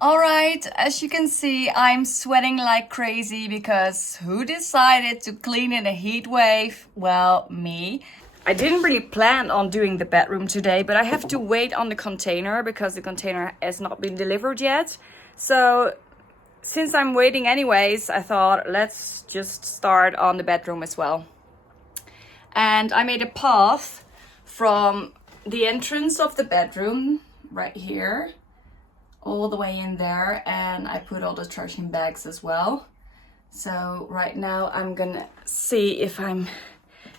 Alright, as you can see, I'm sweating like crazy because who decided to clean in a heat wave? Well, me. I didn't really plan on doing the bedroom today, but I have to wait on the container because the container has not been delivered yet. So, since I'm waiting anyways, I thought let's just start on the bedroom as well. And I made a path from the entrance of the bedroom right here all the way in there, and I put all the trash in bags as well. So right now I'm gonna see if I'm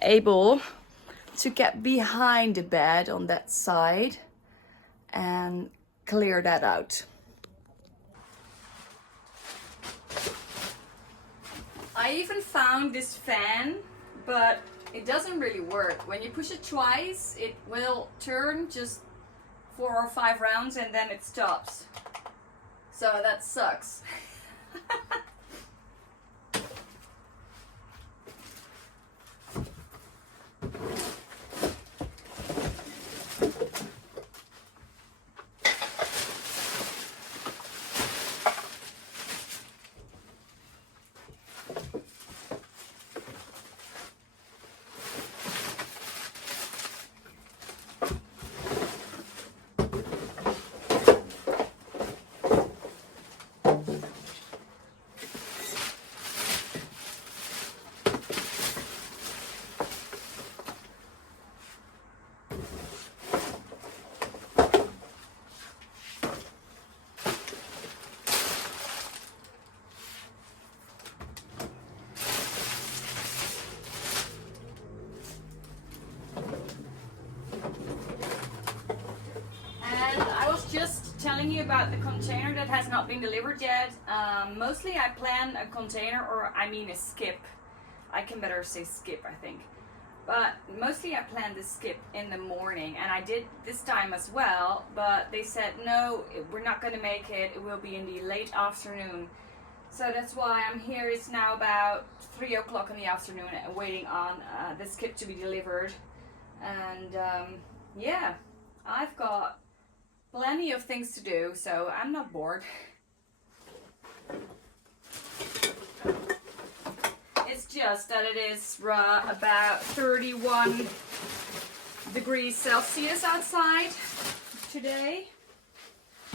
able to get behind the bed on that side and clear that out. I even found this fan, but it doesn't really work. When you push it twice, it will turn just 4 or 5 rounds and then it stops. So that sucks. Just telling you about the container that has not been delivered yet. Mostly I plan a container, or I mean a skip. I can better say skip, I think. But mostly I planned the skip in the morning, and I did this time as well, but they said no, we're not going to make it. It will be in the late afternoon. So that's why I'm here. It's now about 3 o'clock in the afternoon waiting on the skip to be delivered. And yeah, I've got plenty of things to do, so I'm not bored. It's just that it is about 31 degrees Celsius outside today.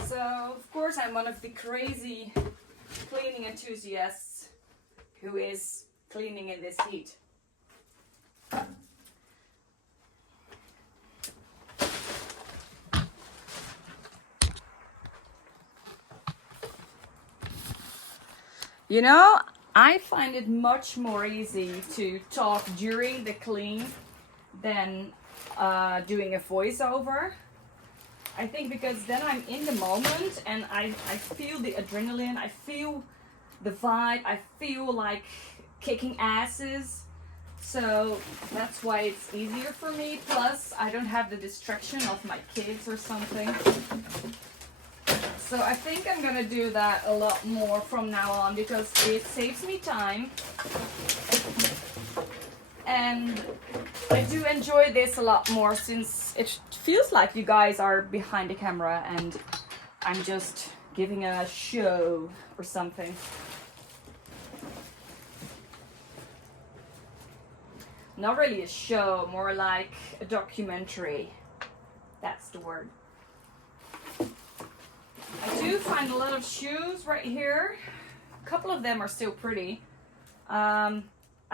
So, of course, I'm one of the crazy cleaning enthusiasts who is cleaning in this heat. You know, I find it much more easy to talk during the clean than doing a voiceover. I think because then I'm in the moment and I feel the adrenaline, I feel the vibe, I feel like kicking asses. So that's why it's easier for me. Plus, I don't have the distraction of my kids or something. So I think I'm gonna do that a lot more from now on because it saves me time. And I do enjoy this a lot more since it feels like you guys are behind the camera and I'm just giving a show or something. Not really a show, more like a documentary. That's the word. I do find a lot of shoes right here. A couple of them are still pretty. I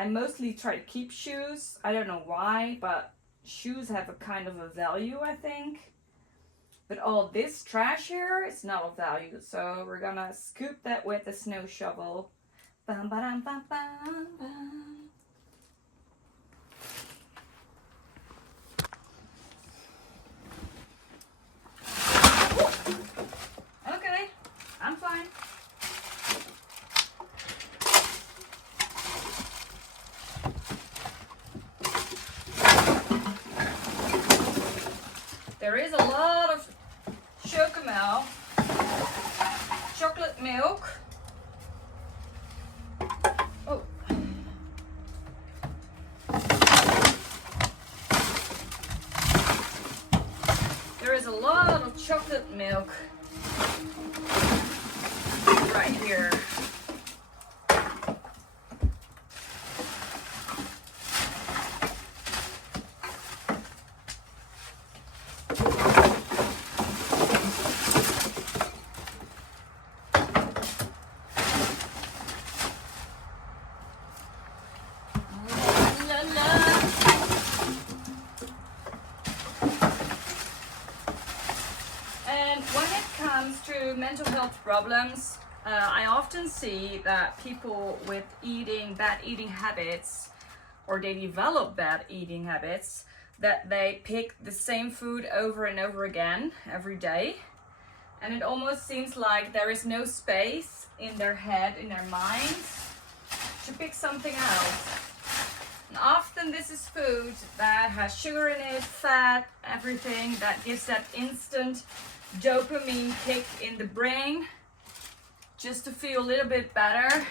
mostly try to keep shoes. I don't know why, but shoes have a kind of a value, I think. But all this trash here is not of value. So we're gonna scoop that with a snow shovel. Bam, ba-dam, bam, bam, bam. Okay, I'm fine. There is a lot of chocomel, chocolate milk. Oh. There is a lot of chocolate milk mental health problems, I often see that people with bad eating habits, or they develop bad eating habits, that they pick the same food over and over again every day. And it almost seems like there is no space in their head, in their minds, to pick something else. And often this is food that has sugar in it, fat, everything that gives that instant dopamine kick in the brain just to feel a little bit better.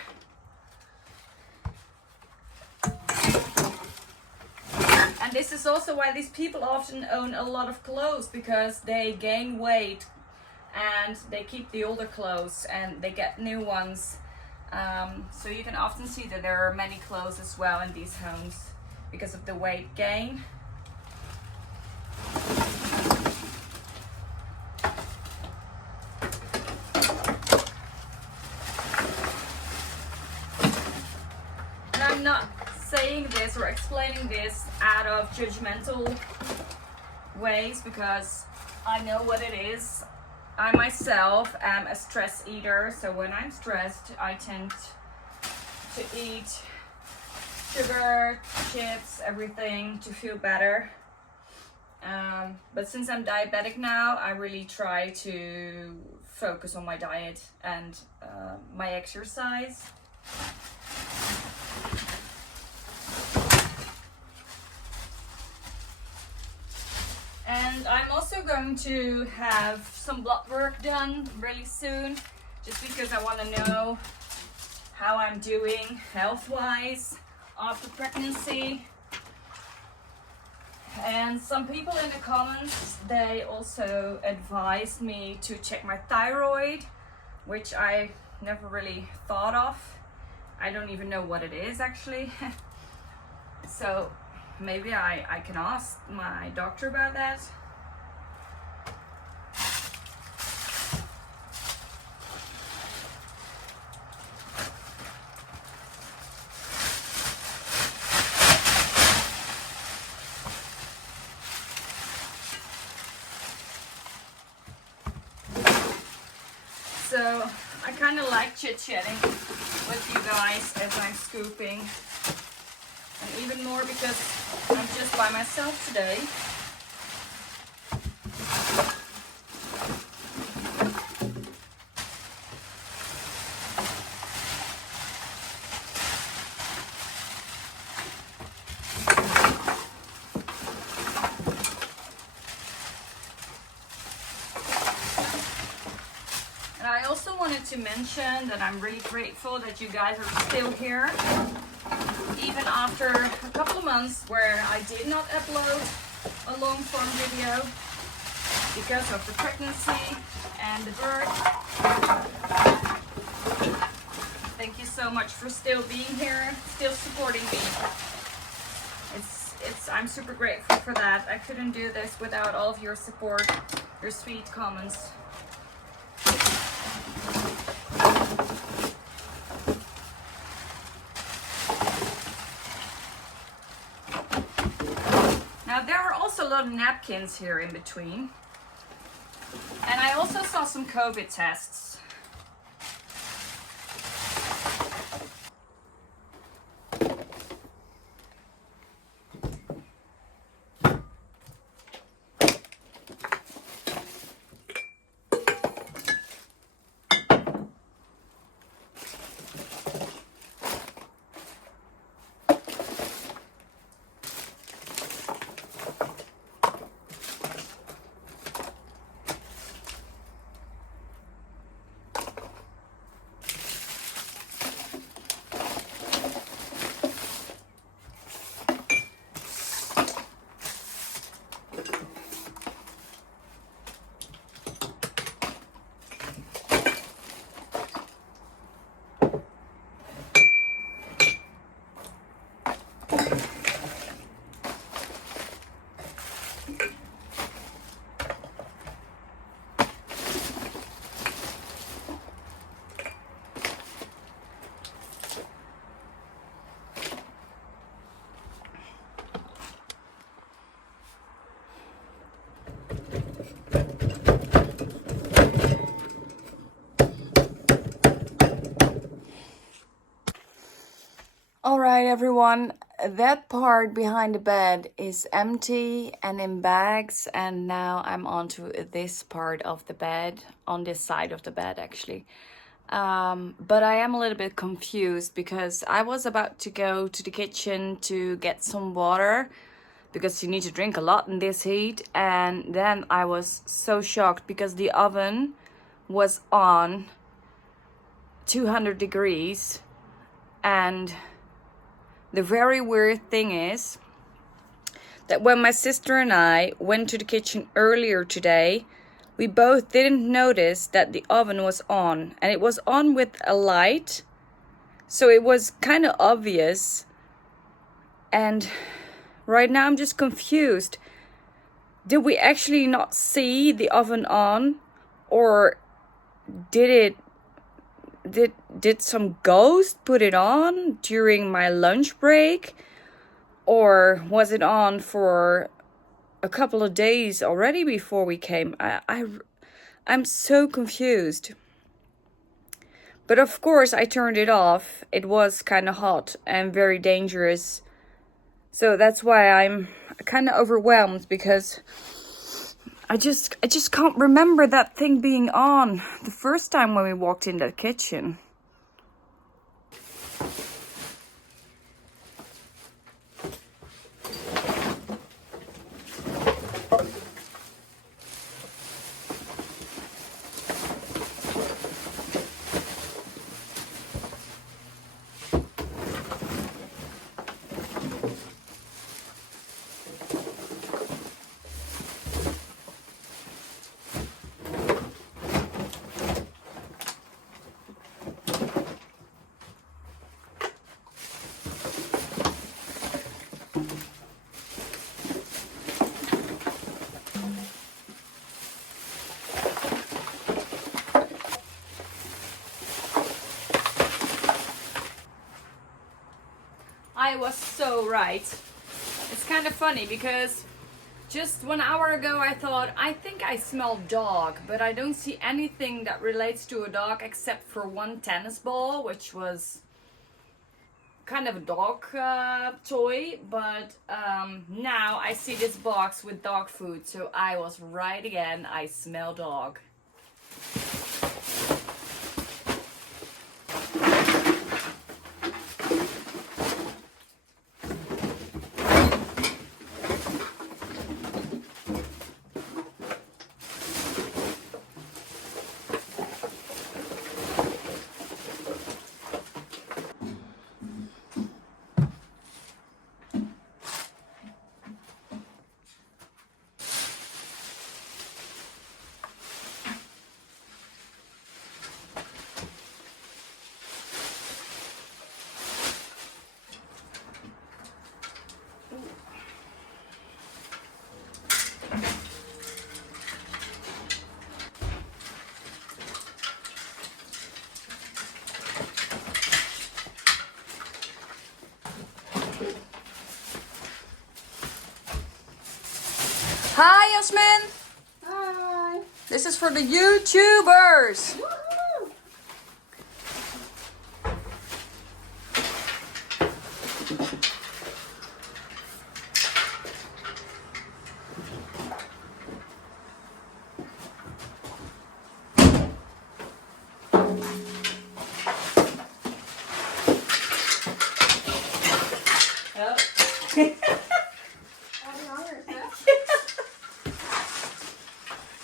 And this is also why these people often own a lot of clothes, because they gain weight and they keep the older clothes and they get new ones. So you can often see that there are many clothes as well in these homes because of the weight gain. And I'm not saying this or explaining this out of judgmental ways, because I know what it is. I myself am a stress eater, so when I'm stressed, I tend to eat sugar, chips, everything to feel better. But since I'm diabetic now, I really try to focus on my diet and my exercise. And I'm also going to have some blood work done really soon, just because I want to know how I'm doing health-wise after pregnancy. And some people in the comments, they also advised me to check my thyroid, which I never really thought of. I don't even know what it is actually. So maybe I can ask my doctor about that. So I kind of like chit-chatting with you guys as I'm scooping. And even more because I'm just by myself today. And I also wanted to mention that I'm really grateful that you guys are still here. Even after a couple of months where I did not upload a long form video because of the pregnancy and the birth. Thank you so much for still being here, still supporting me. I'm super grateful for that. I couldn't do this without all of your support, your sweet comments. Now there are also a lot of napkins here in between. And I also saw some COVID tests. Alright everyone, that part behind the bed is empty and in bags, and now I'm onto this part of the bed, on this side of the bed actually. But I am a little bit confused because I was about to go to the kitchen to get some water because you need to drink a lot in this heat, and then I was so shocked because the oven was on 200 degrees. And the very weird thing is that when my sister and I went to the kitchen earlier today, we both didn't notice that the oven was on, and it was on with a light, so it was kind of obvious. And right now I'm just confused. Did we actually not see the oven on, or did some ghost put it on during my lunch break? Or was it on for a couple of days already before we came? I'm so confused. But of course I turned it off. It was kind of hot and very dangerous. So that's why I'm kind of overwhelmed, because I just can't remember that thing being on the first time when we walked in the kitchen. I was so right. It's kind of funny because just 1 hour ago I thought, I think I smell dog, but I don't see anything that relates to a dog except for one tennis ball, which was kind of a dog toy. But now I see this box with dog food, so I was right again. I smell dog. Hi, Yasmin. Hi. This is for the YouTubers. Woohoo.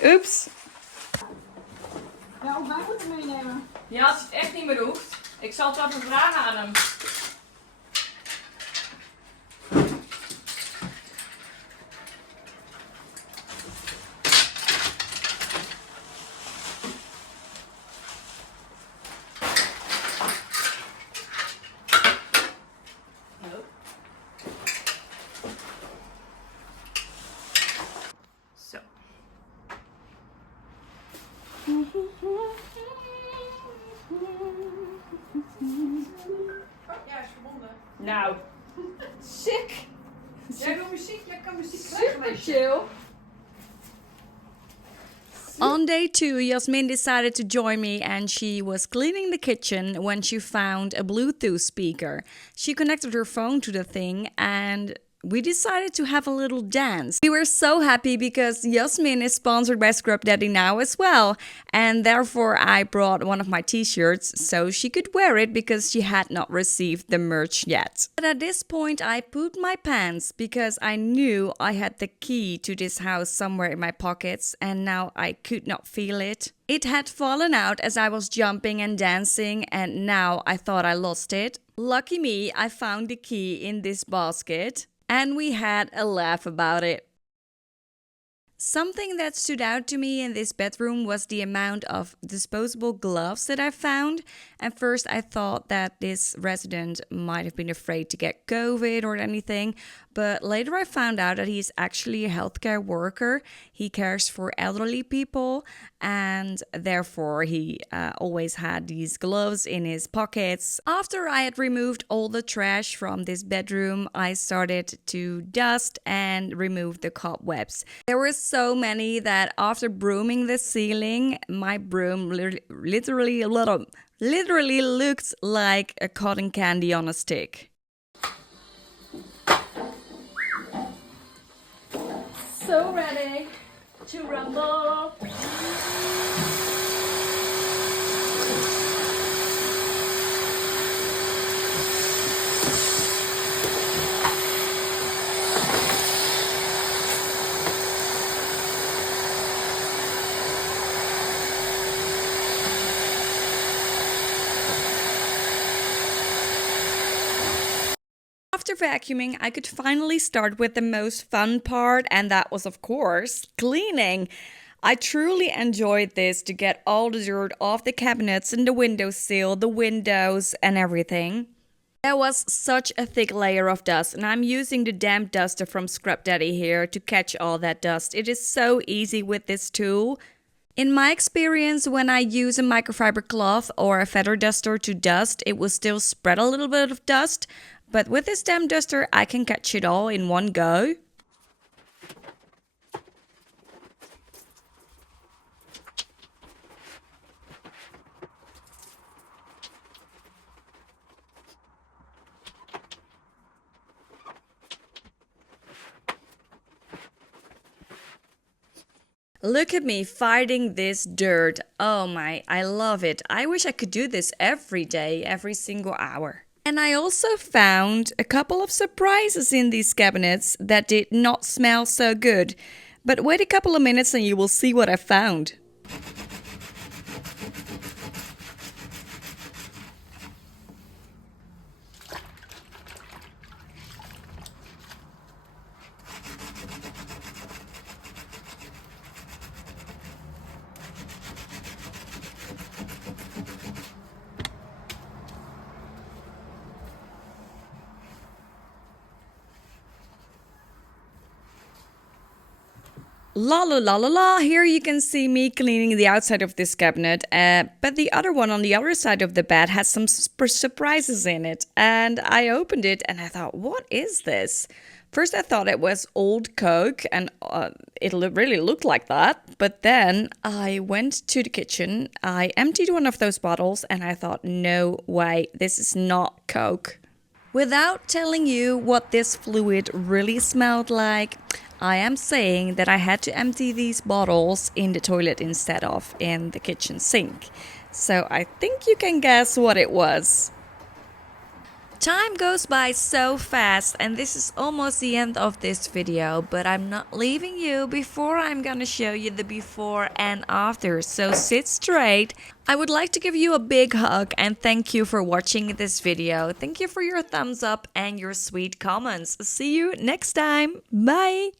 Oeps. Ja, of wij moeten meenemen. Ja, als je het echt niet meer hoeft. Ik zal het even vragen aan hem. Zo. Oh, ja, is verbonden. Nou, sick. Jij wil muziek? Jij kan muziek Super krijgen. chill. On day 2, Yasmin decided to join me and she was cleaning the kitchen when she found a Bluetooth speaker. She connected her phone to the thing and we decided to have a little dance. We were so happy because Yasmin is sponsored by Scrub Daddy now as well, and therefore I brought one of my t-shirts so she could wear it because she had not received the merch yet. But at this point I pooped my pants because I knew I had the key to this house somewhere in my pockets and now I could not feel it. It had fallen out as I was jumping and dancing and now I thought I lost it. Lucky me, I found the key in this basket. And we had a laugh about it. Something that stood out to me in this bedroom was the amount of disposable gloves that I found. At first I thought that this resident might have been afraid to get COVID or anything, but later I found out that he's actually a healthcare worker. He cares for elderly people and therefore he always had these gloves in his pockets. After I had removed all the trash from this bedroom, I started to dust and remove the cobwebs. There were so many that after brooming the ceiling, my broom literally looked like a cotton candy on a stick. So ready to rumble. After vacuuming, I could finally start with the most fun part, and that was, of course, cleaning. I truly enjoyed this to get all the dirt off the cabinets and the windowsill, the windows, and everything. There was such a thick layer of dust, and I'm using the damp duster from Scrub Daddy here to catch all that dust. It is so easy with this tool. In my experience, when I use a microfiber cloth or a feather duster to dust, it will still spread a little bit of dust. But with this damp duster, I can catch it all in one go. Look at me fighting this dirt. Oh my, I love it. I wish I could do this every day, every single hour. And I also found a couple of surprises in these cabinets that did not smell so good. But wait a couple of minutes and you will see what I found. La la la la la, here you can see me cleaning the outside of this cabinet, but the other one on the other side of the bed has some surprises in it. And I opened it and I thought, what is this? First I thought it was old Coke and it really looked like that. But then I went to the kitchen, I emptied one of those bottles and I thought, no way, this is not Coke. Without telling you what this fluid really smelled like, I am saying that I had to empty these bottles in the toilet instead of in the kitchen sink. So I think you can guess what it was. Time goes by so fast and this is almost the end of this video, but I'm not leaving you before I'm gonna show you the before and after, so sit straight. I would like to give you a big hug and thank you for watching this video. Thank you for your thumbs up and your sweet comments. See you next time. Bye!